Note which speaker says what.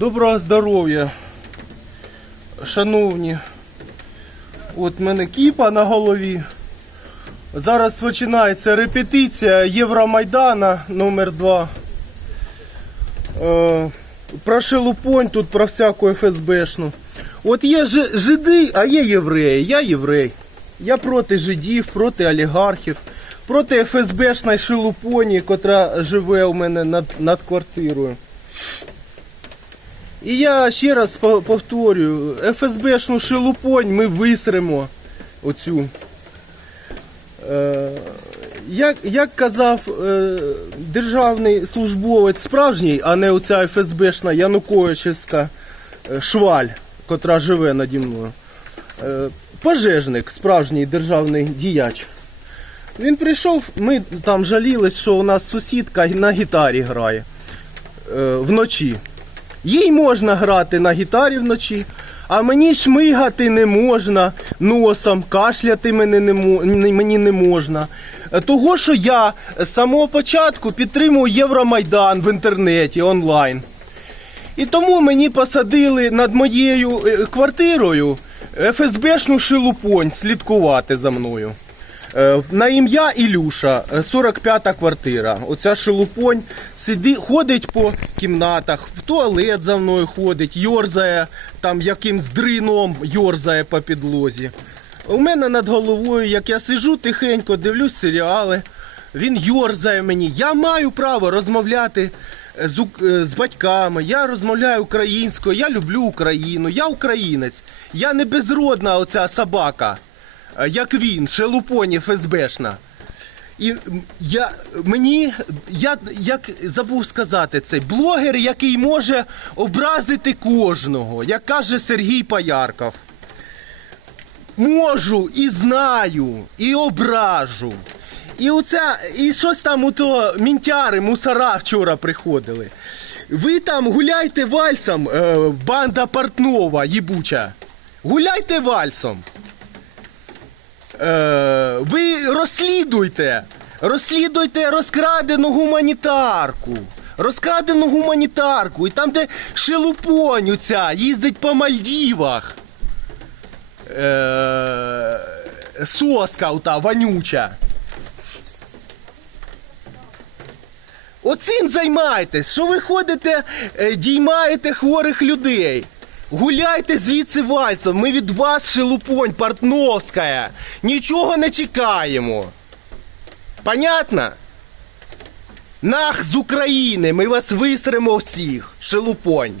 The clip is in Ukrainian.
Speaker 1: Доброго здоров'я, шановні. От мене кіпа на голові. Зараз починається репетиція Євромайдана номер 2 Е, про шелупонь тут про всяку ФСБшну. От є жи- жиди, а є євреї. Я єврей. Я проти жидів, проти олігархів, проти ФСБшної шелупоні, котра живе у мене над, над квартирою. І я ще раз повторюю, ФСБшну шелупонь ми висремо оцю. Е, як, як казав е, державний службовець справжній, а не оця ФСБшна Януковичівська е, шваль, котра живе наді мною. Е, пожежник, справжній державний діяч. Він прийшов, ми там жалілись, що у нас сусідка на гітарі грає е, вночі. Їй можна грати на гітарі вночі, а мені шмигати не можна носом, кашляти мені не можна. Того, що я з самого початку підтримую Євромайдан в інтернеті онлайн. І тому мені посадили над моєю е, квартирою ФСБшну шилупонь слідкувати за мною. Е, На ім'я Ілюша, е, 45-та квартира. Оця шелупонь сиди, ходить по кімнатах, в туалет за мною ходить, йорзає там якимсь дрином, йорзає по підлозі. У мене над головою, як я сижу тихенько, дивлюсь серіали, він йорзає мені. Я маю право розмовляти е, з, е, з батьками, я розмовляю українською, я люблю Україну, я українець. Я не безродна оця собака, е, як він, шелупоні ФСБшна. І я мені я як забув сказати цей блогер, який може образити кожного, як каже Сергій Паярков. Можу і знаю, і ображу. І оця, і щось там у то мінтяри, мусора вчора приходили. Ви там гуляйте вальсом, е, банда Портнова, їбуча. Гуляйте вальсом. Е, ви розслідуйте. Розслідуйте розкрадену гуманітарку. Розкрадену гуманітарку. І там, де шелупонь оця їздить по Мальдівах. Е, соска ота вонюча. Оцим займайтесь, що ви ходите, е, діймаєте хворих людей. Гуляйте звідси вальцем, ми від вас шелупонь Портновська. Нічого не чекаємо. Понятно? Нах з України, ми вас висремо всіх, шелупонь.